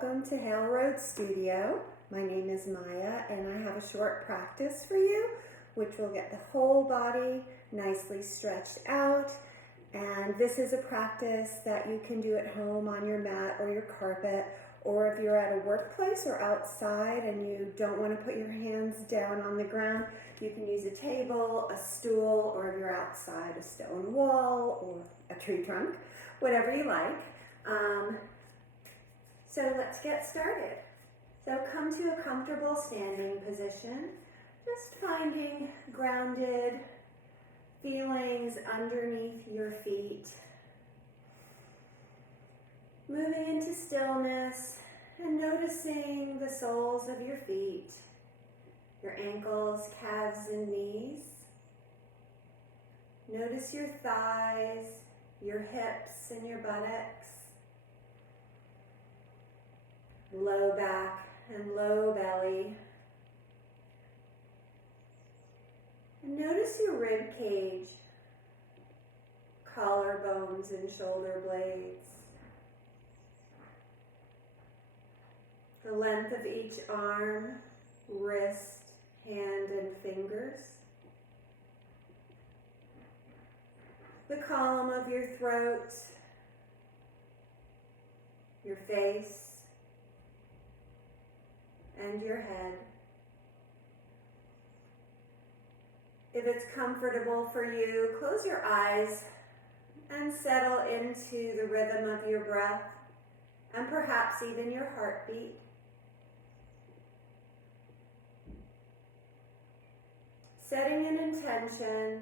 welcome to Hale Road Studio. My name is Maya and I have a short practice for you which will get the whole body nicely stretched out. And this is a practice that you can do at home on your mat or your carpet, or if you're at a workplace or outside and you don't want to put your hands down on the ground, you can use a table, a stool, or if you're outside, a stone wall or a tree trunk, whatever you like. So let's get started. So come to a comfortable standing position, just finding grounded feelings underneath your feet. Moving into stillness and noticing the soles of your feet, your ankles, calves, and knees. Notice your thighs, your hips, and your buttocks. Low back and low belly. And notice your rib cage, collarbones and shoulder blades. The length of each arm, wrist, hand, and fingers. The column of your throat, your face, and your head. If it's comfortable for you, close your eyes and settle into the rhythm of your breath and perhaps even your heartbeat. Setting an intention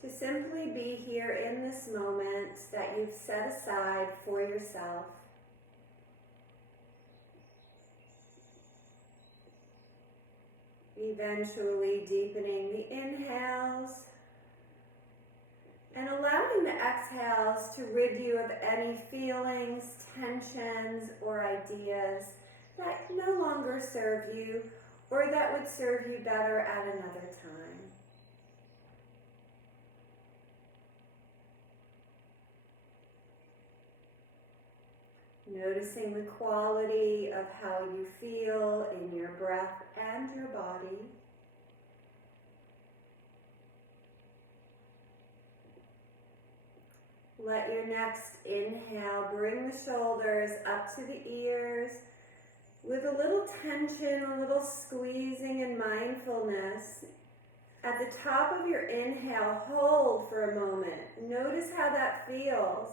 to simply be here in this moment that you've set aside for yourself. Eventually deepening the inhales and allowing the exhales to rid you of any feelings, tensions, or ideas that no longer serve you or that would serve you better at another time. Noticing the quality of how you feel in your breath and your body. Let your next inhale bring the shoulders up to the ears with a little tension, a little squeezing and mindfulness. At the top of your inhale, hold for a moment. Notice how that feels.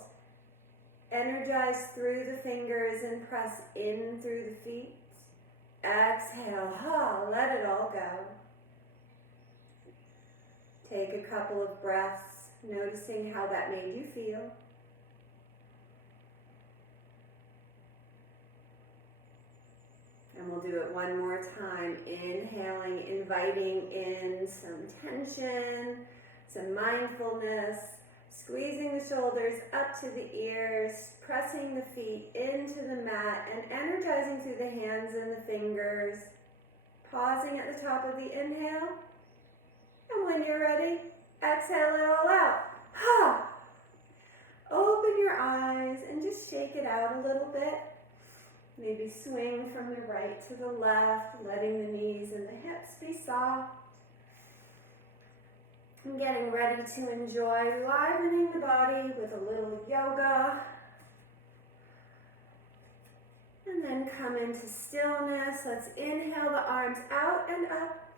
Energize through the fingers and press in through the feet. Exhale, let it all go. Take a couple of breaths, noticing how that made you feel. And we'll do it one more time. Inhaling, inviting in some tension, some mindfulness. Squeezing the shoulders up to the ears, pressing the feet into the mat, and energizing through the hands and the fingers. Pausing at the top of the inhale. And when you're ready, exhale it all out. Open your eyes and just shake it out a little bit. Maybe swing from the right to the left, letting the knees and the hips be soft. I'm getting ready to enjoy livening the body with a little yoga. And then come into stillness. Let's inhale the arms out and up.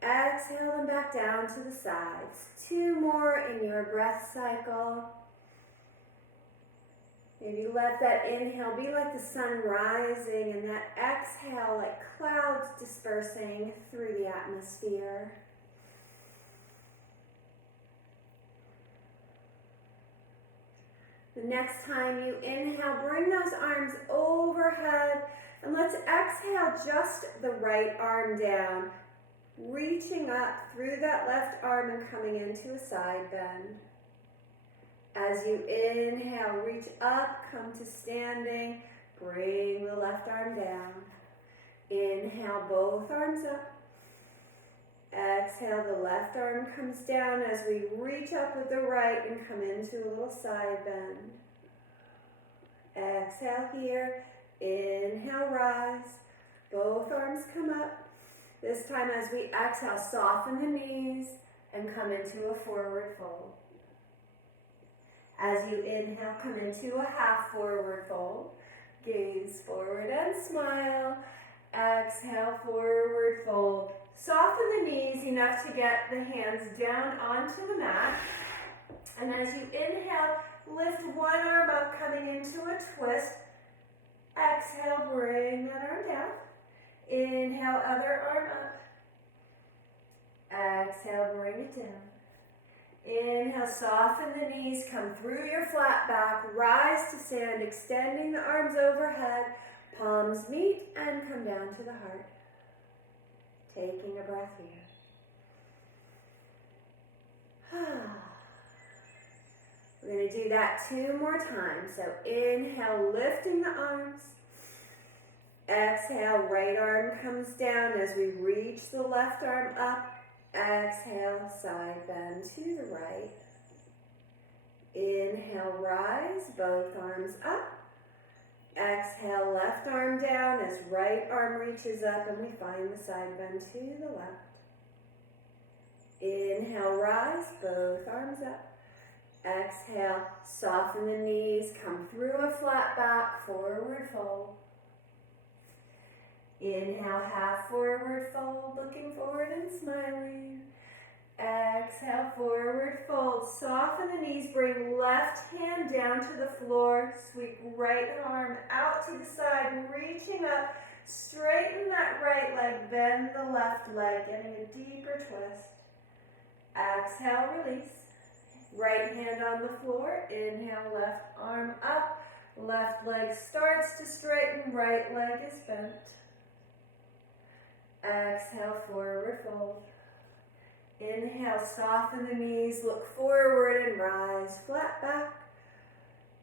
Exhale them back down to the sides. 2 more in your breath cycle. Maybe let that inhale be like the sun rising and that exhale like clouds dispersing through the atmosphere. The next time you inhale, bring those arms overhead and let's exhale just the right arm down, reaching up through that left arm and coming into a side bend. As you inhale, reach up, come to standing, bring the left arm down. Inhale, both arms up. Exhale, the left arm comes down as we reach up with the right and come into a little side bend. Exhale here. Inhale, rise. Both arms come up. This time as we exhale, soften the knees and come into a forward fold. As you inhale, come into a half forward fold. Gaze forward and smile. Exhale, forward fold. Soften the knees enough to get the hands down onto the mat. And as you inhale, lift one arm up, coming into a twist. Exhale, bring that arm down. Inhale, other arm up. Exhale, bring it down. Inhale, soften the knees, come through your flat back, rise to stand, extending the arms overhead, palms meet and come down to the heart. Taking a breath here. We're going to do that 2 more times. So inhale, lifting the arms. Exhale, right arm comes down as we reach the left arm up. Exhale, side bend to the right. Inhale, rise, both arms up. Exhale, left arm down as right arm reaches up and we find the side bend to the left. Inhale, rise, both arms up. Exhale, soften the knees, come through a flat back, forward fold. Inhale, half forward fold, looking forward and smiling. Exhale, forward fold. Soften the knees, bring left hand down to the floor. Sweep right arm out to the side, reaching up. Straighten that right leg, bend the left leg, getting a deeper twist. Exhale, release. Right hand on the floor. Inhale, left arm up. Left leg starts to straighten, right leg is bent. Exhale, forward fold. Inhale, soften the knees, look forward and rise, flat back.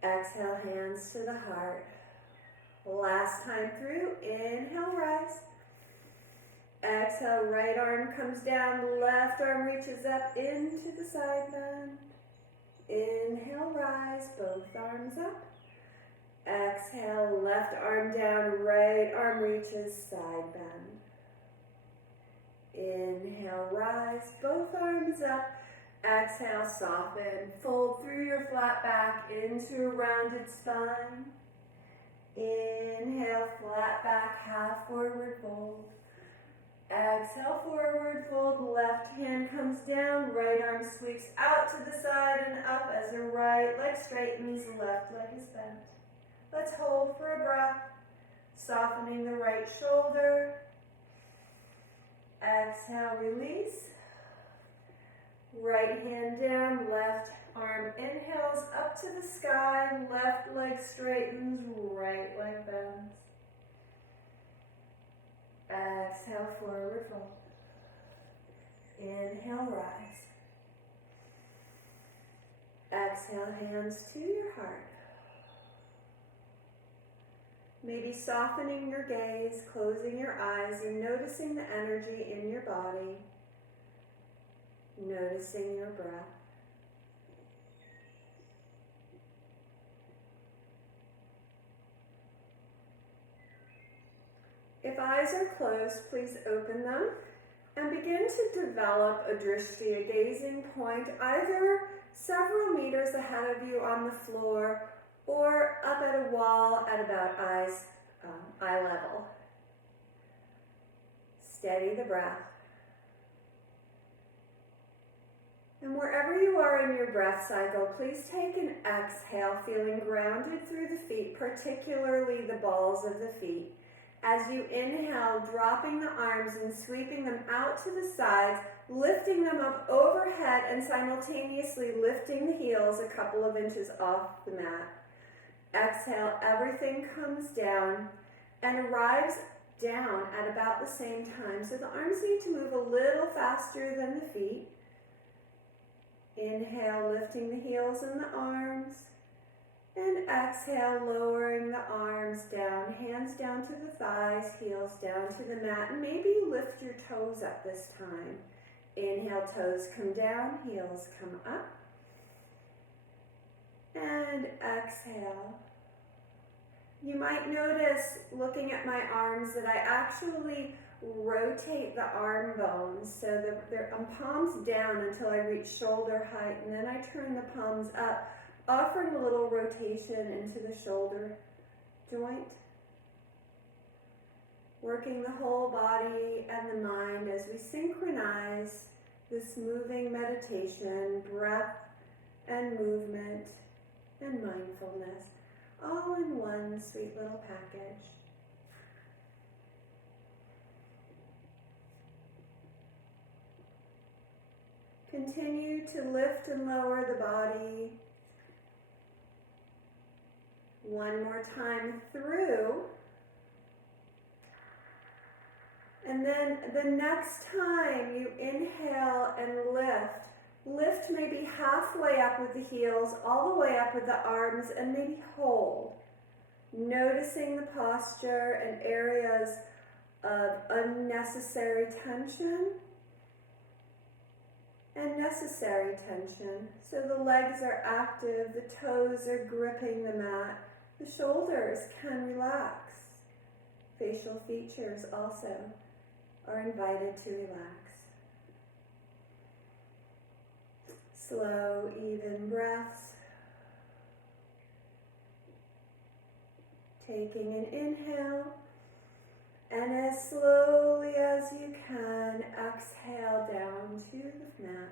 Exhale, hands to the heart. Last time through, inhale, rise. Exhale, right arm comes down, left arm reaches up into the side bend. Inhale, rise, both arms up. Exhale, left arm down, right arm reaches, side bend. Inhale, rise, both arms up. Exhale, soften, fold through your flat back into a rounded spine. Inhale, flat back, half forward fold. Exhale, forward fold, left hand comes down, right arm sweeps out to the side and up as the right leg straightens, left leg is bent. Let's hold for a breath, softening the right shoulder. Exhale, release. Right hand down, left arm inhales up to the sky, left leg straightens, right leg bends. Exhale, forward fold. Inhale, rise. Exhale, hands to your heart. Maybe softening your gaze, closing your eyes, and noticing the energy in your body. Noticing your breath. If eyes are closed, please open them and begin to develop a drishti, a gazing point, either several meters ahead of you on the floor or up at a wall at about eye level. Steady the breath. And wherever you are in your breath cycle, please take an exhale, feeling grounded through the feet, particularly the balls of the feet. As you inhale, dropping the arms and sweeping them out to the sides, lifting them up overhead and simultaneously lifting the heels a couple of inches off the mat. Exhale, everything comes down and arrives down at about the same time. So the arms need to move a little faster than the feet. Inhale, lifting the heels and the arms. And exhale, lowering the arms down, hands down to the thighs, heels down to the mat. And maybe you lift your toes up this time. Inhale, toes come down, heels come up. And exhale. You might notice, looking at my arms, that I actually rotate the arm bones so they're palms down until I reach shoulder height, and then I turn the palms up, offering a little rotation into the shoulder joint. Working the whole body and the mind as we synchronize this moving meditation, breath and movement and mindfulness, all in one sweet little package. Continue to lift and lower the body. One more time through. And then the next time you inhale and lift maybe halfway up with the heels, all the way up with the arms, and maybe hold. Noticing the posture and areas of unnecessary tension and necessary tension. So the legs are active, the toes are gripping the mat, the shoulders can relax. Facial features also are invited to relax. Slow, even breaths. Taking an inhale, and as slowly as you can, exhale down to the mat.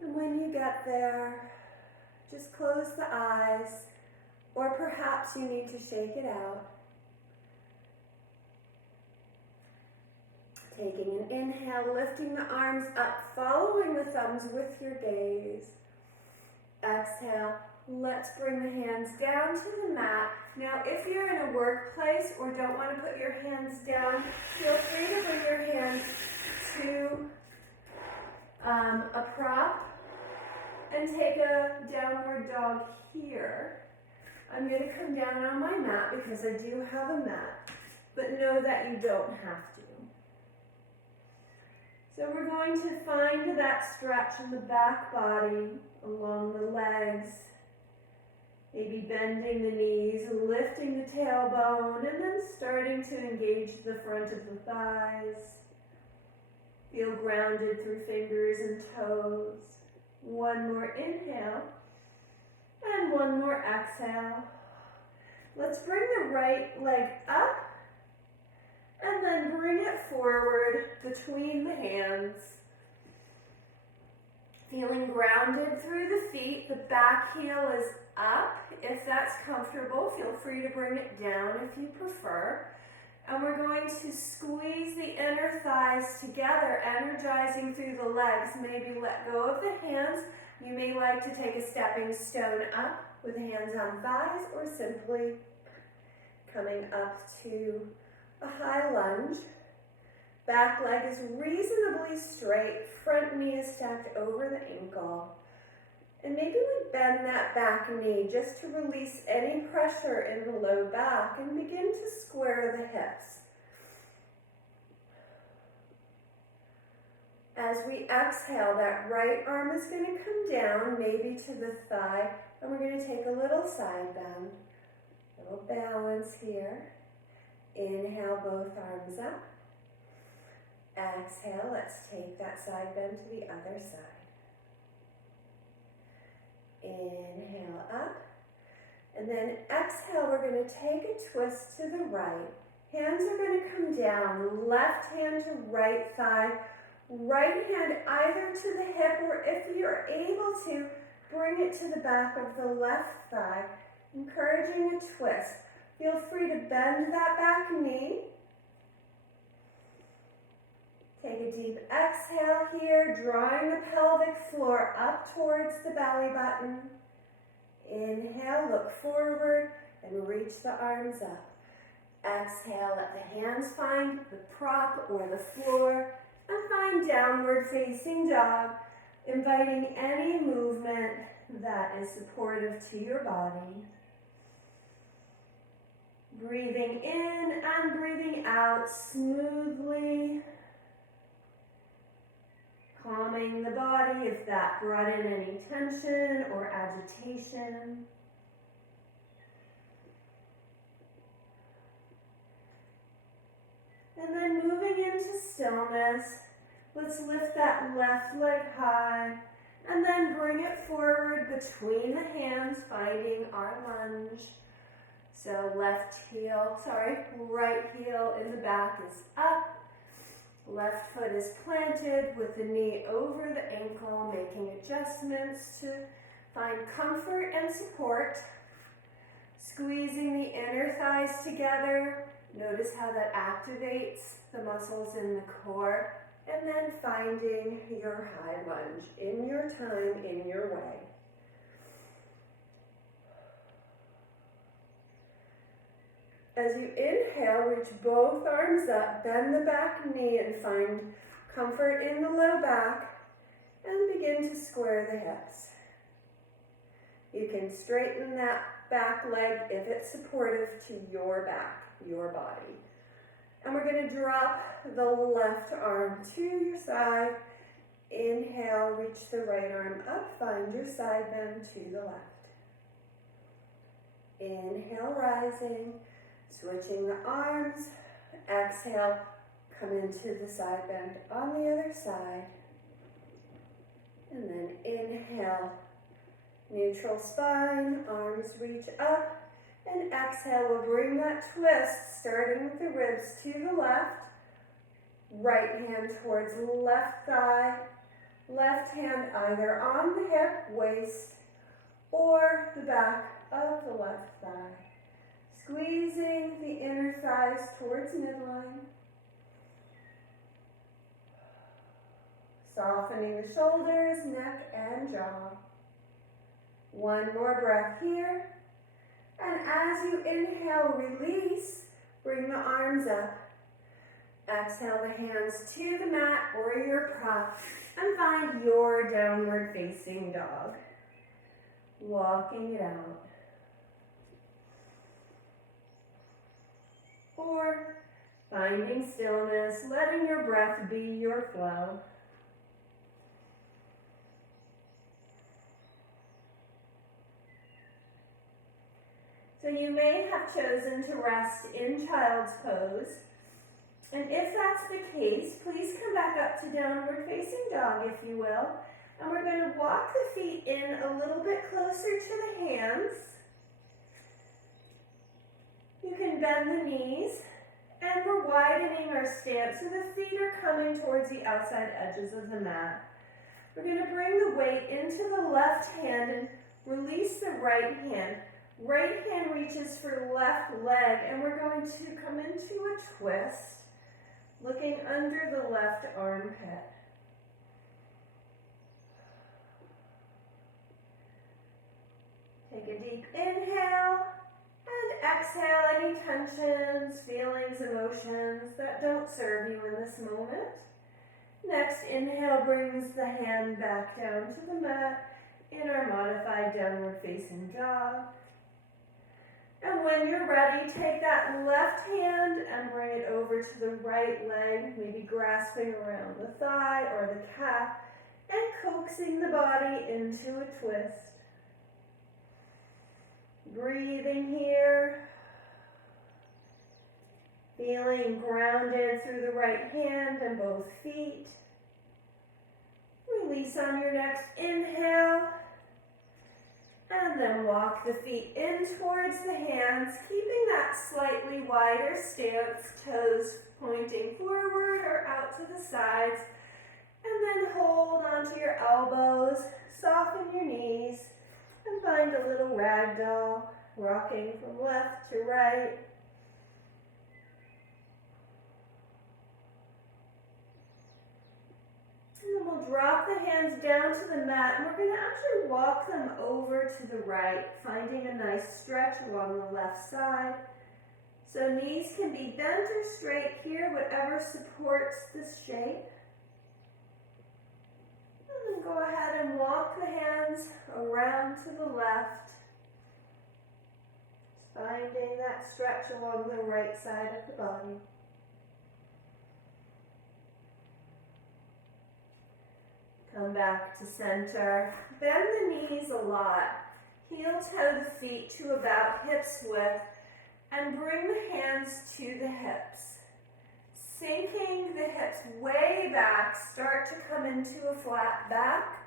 And when you get there, just close the eyes, or perhaps you need to shake it out. Taking an inhale, lifting the arms up, following the thumbs with your gaze. Exhale, let's bring the hands down to the mat. Now, if you're in a workplace or don't want to put your hands down, feel free to bring your hands to a prop and take a downward dog here. I'm going to come down on my mat because I do have a mat, but know that you don't have to. So we're going to find that stretch in the back body, along the legs, maybe bending the knees, lifting the tailbone, and then starting to engage the front of the thighs. Feel grounded through fingers and toes. One more inhale, and one more exhale. Let's bring the right leg up, and then bring it forward between the hands. Feeling grounded through the feet. The back heel is up. If that's comfortable, feel free to bring it down if you prefer. And we're going to squeeze the inner thighs together, energizing through the legs. Maybe let go of the hands. You may like to take a stepping stone up with hands on thighs, or simply coming up to a high lunge. Back leg is reasonably straight, front knee is stacked over the ankle. And maybe we bend that back knee just to release any pressure in the low back and begin to square the hips. As we exhale, that right arm is going to come down, maybe to the thigh, and we're going to take a little side bend. A little balance here. Inhale, both arms up. Exhale, let's take that side bend to the other side. Inhale up. And then exhale, we're going to take a twist to the right. Hands are going to come down. Left hand to right thigh. Right hand either to the hip, or if you're able to, bring it to the back of the left thigh, encouraging a twist. Feel free to bend that back knee. Take a deep exhale here, drawing the pelvic floor up towards the belly button. Inhale, look forward, and reach the arms up. Exhale, let the hands find the prop or the floor, and find downward facing dog, inviting any movement that is supportive to your body. Breathing in and breathing out smoothly. Calming the body if that brought in any tension or agitation. into stillness. Let's lift that left leg high and then bring it forward between the hands, finding our lunge. So right heel in the back is up. Left foot is planted with the knee over the ankle, making adjustments to find comfort and support. Squeezing the inner thighs together. Notice how that activates the muscles in the core. And then finding your high lunge in your time, in your way. As you inhale, reach both arms up, bend the back knee and find comfort in the low back and begin to square the hips. You can straighten that back leg if it's supportive to your back, your body. And we're going to drop the left arm to your side. Inhale, reach the right arm up, find your side bend to the left. Inhale, rising. Switching the arms, exhale, come into the side bend on the other side. And then inhale, neutral spine, arms reach up. And exhale, we'll bring that twist, starting with the ribs to the left. Right hand towards left thigh. Left hand either on the hip, waist, or the back of the left thigh. Squeezing the inner thighs towards midline. Softening the shoulders, neck, and jaw. One more breath here. And as you inhale, release. Bring the arms up. Exhale the hands to the mat or your prop and find your downward facing dog. Walking it out. Or finding stillness, letting your breath be your flow. So you may have chosen to rest in child's pose. And if that's the case, please come back up to downward facing dog, if you will. And we're going to walk the feet in a little bit closer to the hands. You can bend the knees, and we're widening our stance so the feet are coming towards the outside edges of the mat. We're going to bring the weight into the left hand and release the right hand. Right hand reaches for left leg, and we're going to come into a twist, looking under the left armpit. Take a deep inhale. And exhale any tensions, feelings, emotions that don't serve you in this moment. Next, inhale brings the hand back down to the mat in our modified downward facing dog. And when you're ready, take that left hand and bring it over to the right leg, maybe grasping around the thigh or the calf and coaxing the body into a twist. Breathing here, feeling grounded through the right hand and both feet. Release on your next inhale, and then walk the feet in towards the hands, keeping that slightly wider stance, toes pointing forward or out to the sides, and then hold onto your elbows, soften your knees, and find a little ragdoll, rocking from left to right. And then we'll drop the hands down to the mat, and we're going to actually walk them over to the right, finding a nice stretch along the left side. So knees can be bent or straight here, whatever supports this shape. And then go ahead and walk the hands around to the left, finding that stretch along the right side of the body. Come back to center. Bend the knees a lot. Heel toe the feet to about hips width and bring the hands to the hips. sinking the hips way back, start to come into a flat back,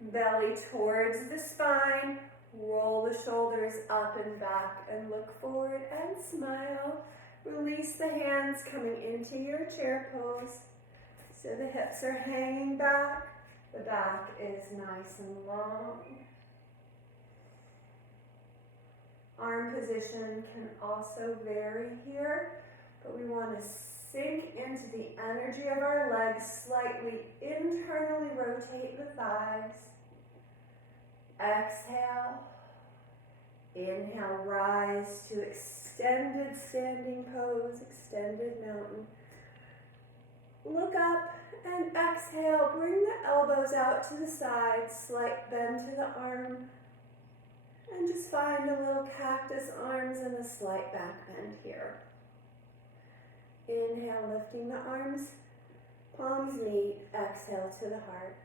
belly towards the spine, roll the shoulders up and back and look forward and smile. Release the hands coming into your chair pose. So the hips are hanging back, the back is nice and long. Arm position can also vary here, but we want to sink into the energy of our legs, slightly internally rotate the thighs. Exhale. Inhale, rise to extended standing pose, extended mountain. Look up and exhale. Bring the elbows out to the side, slight bend to the arm. And just find a little cactus arms and a slight back bend here. Inhale, lifting the arms, palms meet, exhale to the heart.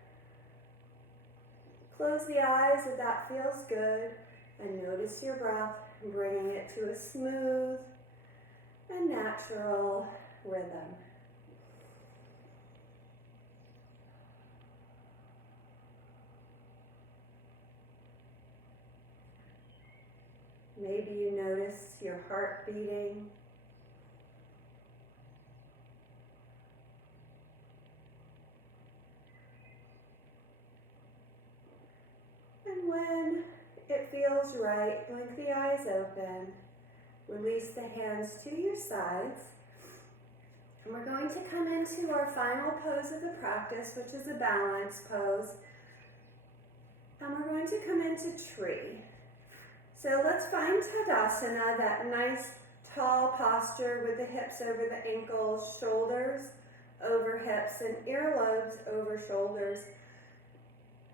Close the eyes if that feels good, and notice your breath, bringing it to a smooth and natural rhythm. Maybe you notice your heart beating. And when it feels right, blink the eyes open. Release the hands to your sides. And we're going to come into our final pose of the practice, which is a balance pose. And we're going to come into tree. So let's find Tadasana, that nice tall posture with the hips over the ankles, shoulders over hips, and earlobes over shoulders.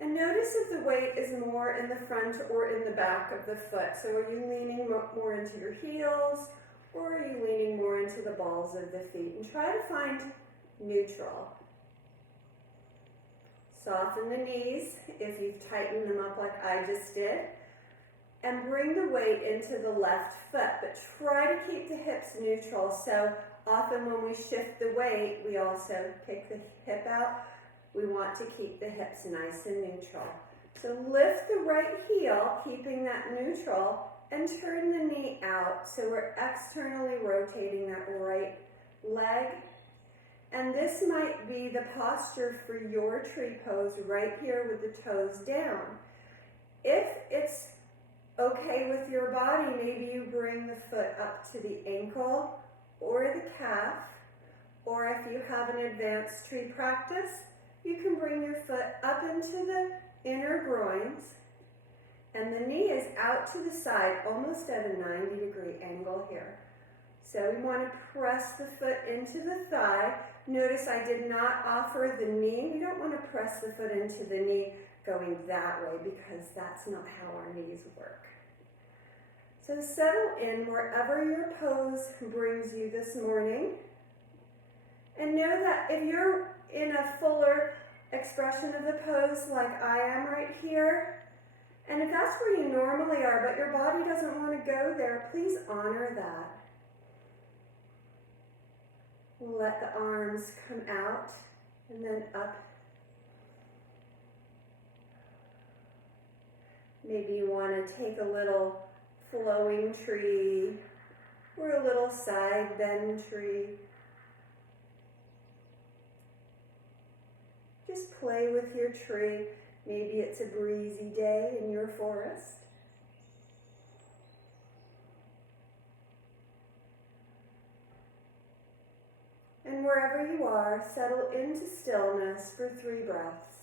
And notice if the weight is more in the front or in the back of the foot. So are you leaning more into your heels, or are you leaning more into the balls of the feet? And try to find neutral. Soften the knees if you've tightened them up like I just did. And bring the weight into the left foot, but try to keep the hips neutral. So often when we shift the weight, we also kick the hip out. We want to keep the hips nice and neutral. So lift the right heel, keeping that neutral, and turn the knee out. So we're externally rotating that right leg. And this might be the posture for your tree pose right here with the toes down. If it's okay with your body, maybe you bring the foot up to the ankle or the calf, or if you have an advanced tree practice, you can bring your foot up into the inner groins, and the knee is out to the side, almost at a 90-degree angle here. So we want to press the foot into the thigh. Notice I did not offer the knee. We don't want to press the foot into the knee going that way, because that's not how our knees work. So settle in wherever your pose brings you this morning. And know that if you're in a fuller expression of the pose like I am right here, and if that's where you normally are, but your body doesn't want to go there, please honor that. Let the arms come out and then up. Maybe you want to take a little flowing tree or a little side bend tree. Just play with your tree. Maybe it's a breezy day in your forest. And wherever you are, settle into stillness for 3 breaths.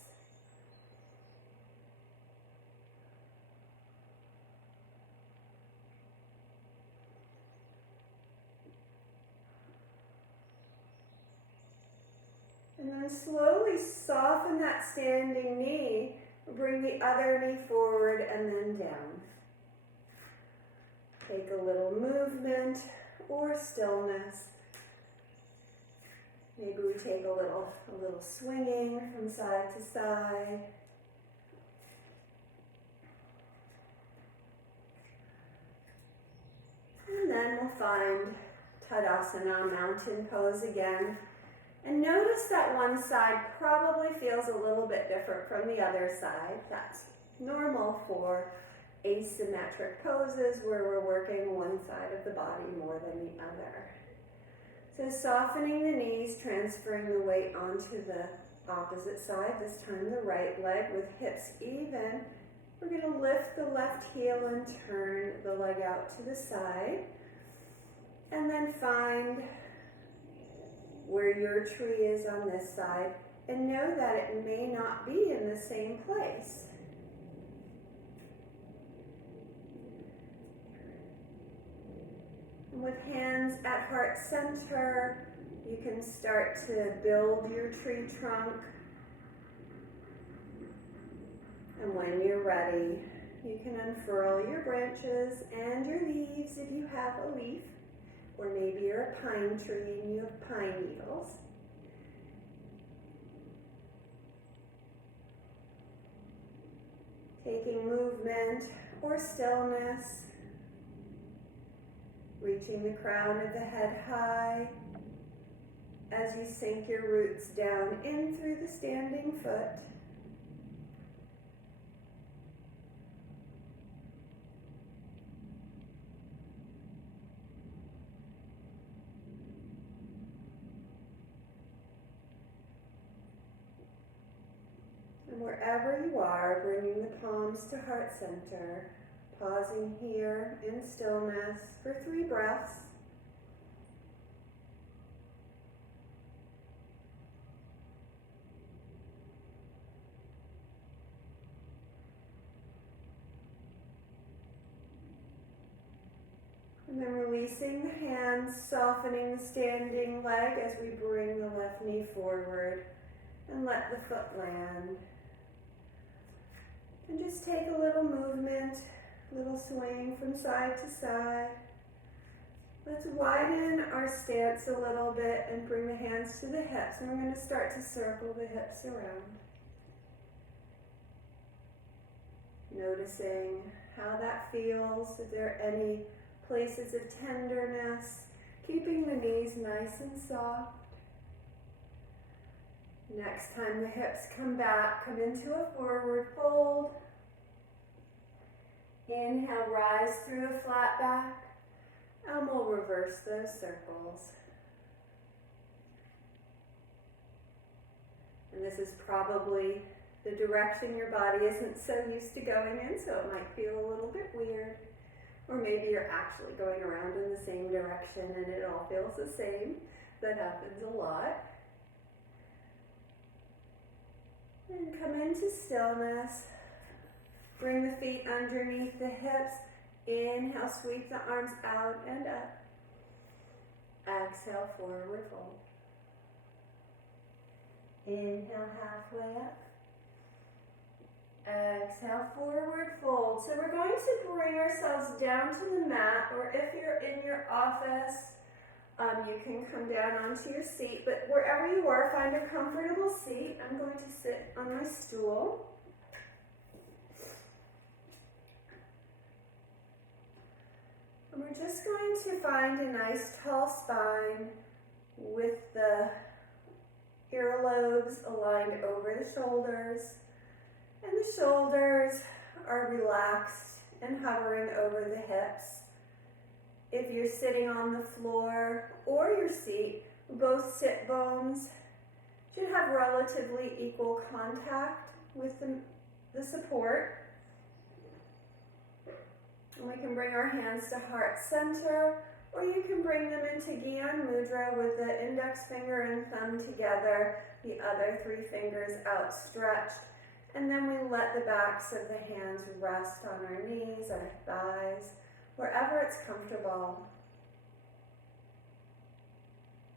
And then slowly soften that standing knee. Bring the other knee forward and then down. Take a little movement or stillness. Maybe we take a little swinging from side to side. And then we'll find Tadasana, mountain pose again. And notice that one side probably feels a little bit different from the other side. That's normal for asymmetric poses where we're working one side of the body more than the other. So softening the knees, transferring the weight onto the opposite side, this time the right leg with hips even. We're going to lift the left heel and turn the leg out to the side. And then find where your tree is on this side, and know that it may not be in the same place. And with hands at heart center, you can start to build your tree trunk. And when you're ready, you can unfurl your branches and your leaves if you have a leaf. Or maybe you're a pine tree and you have pine needles. Taking movement or stillness, reaching the crown of the head high as you sink your roots down in through the standing foot. And wherever you are, bringing the palms to heart center, pausing here in stillness for 3 breaths. And then releasing the hands, softening the standing leg as we bring the left knee forward and let the foot land. And just take a little movement, a little swing from side to side. Let's widen our stance a little bit and bring the hands to the hips. And we're going to start to circle the hips around. Noticing how that feels, if there are any places of tenderness, keeping the knees nice and soft. Next time the hips come back, come into a forward fold. Inhale, rise through a flat back, and we'll reverse those circles. And this is probably the direction your body isn't so used to going in, so it might feel a little bit weird. Or maybe you're actually going around in the same direction and it all feels the same. That happens a lot. And come into stillness. Bring the feet underneath the hips. Inhale, sweep the arms out and up. Exhale, forward fold. Inhale, halfway up. Exhale, forward fold. So we're going to bring ourselves down to the mat, or if you're in your office, you can come down onto your seat, but wherever you are, find a comfortable seat. I'm going to sit on my stool. And we're just going to find a nice tall spine with the earlobes aligned over the shoulders. And the shoulders are relaxed and hovering over the hips. If you're sitting on the floor or your seat, both sit bones should have relatively equal contact with the support. And we can bring our hands to heart center, or you can bring them into Gyan Mudra with the index finger and thumb together, the other 3 fingers outstretched. And then we let the backs of the hands rest on our knees, our thighs, wherever it's comfortable.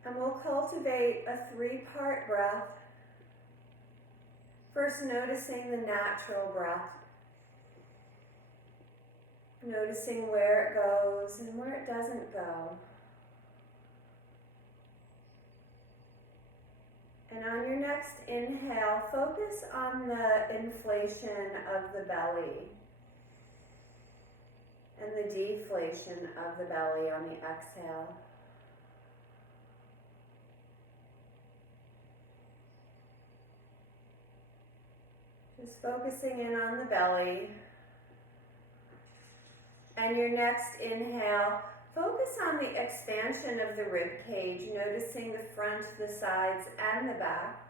And we'll cultivate a 3-part breath. First, noticing the natural breath. Noticing where it goes and where it doesn't go. And on your next inhale, focus on the inflation of the belly and the deflation of the belly on the exhale. Just focusing in on the belly. And your next inhale, focus on the expansion of the rib cage, noticing the front, the sides, and the back.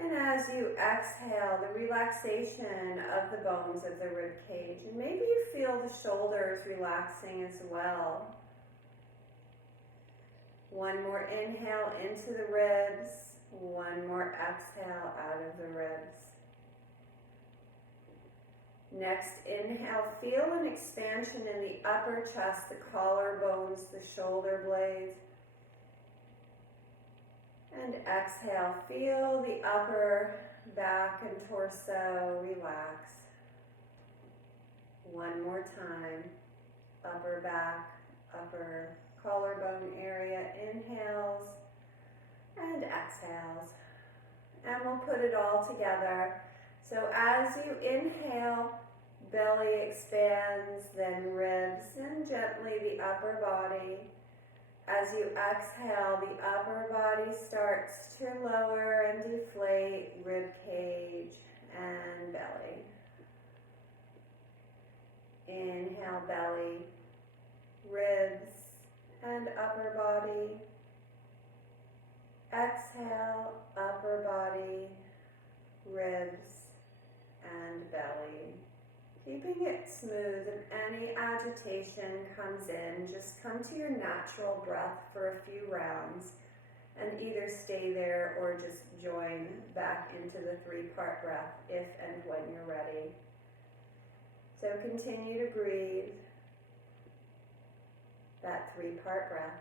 And as you exhale, the relaxation of the bones of the rib cage. And maybe you feel the shoulders relaxing as well. One more inhale into the ribs. One more exhale out of the ribs. Next inhale, feel an expansion in the upper chest, the collarbones, the shoulder blades. And exhale, feel the upper back and torso relax. One more time, upper back, upper collarbone area, inhales and exhales. And we'll put it all together. So as you inhale, belly expands, then ribs, and gently the upper body. As you exhale, the upper body starts to lower and deflate, rib cage and belly. Inhale, belly, ribs, and upper body. Exhale, upper body, ribs, and belly. Keeping it smooth. If any agitation comes in, just come to your natural breath for a few rounds and either stay there or just join back into the 3-part breath if and when you're ready. So continue to breathe that 3-part breath.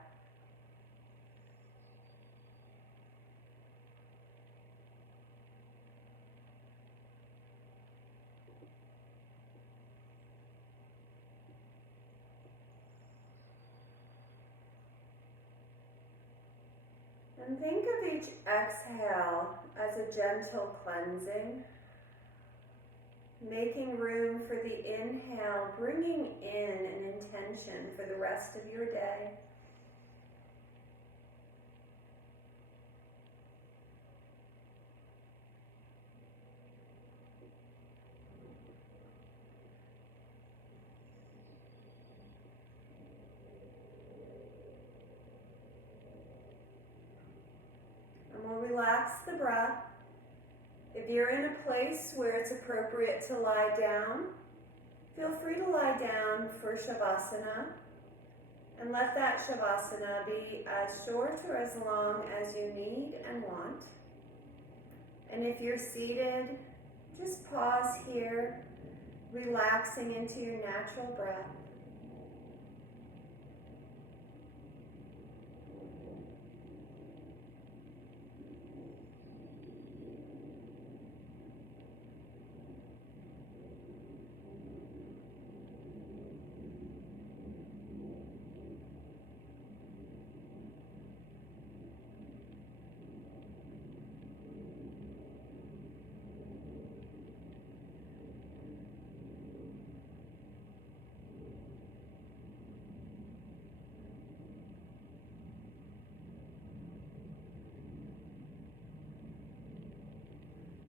And think of each exhale as a gentle cleansing, making room for the inhale, bringing in an intention for the rest of your day. We'll relax the breath. If you're in a place where it's appropriate to lie down, feel free to lie down for Shavasana and let that Shavasana be as short or as long as you need and want. And if you're seated, just pause here, relaxing into your natural breath.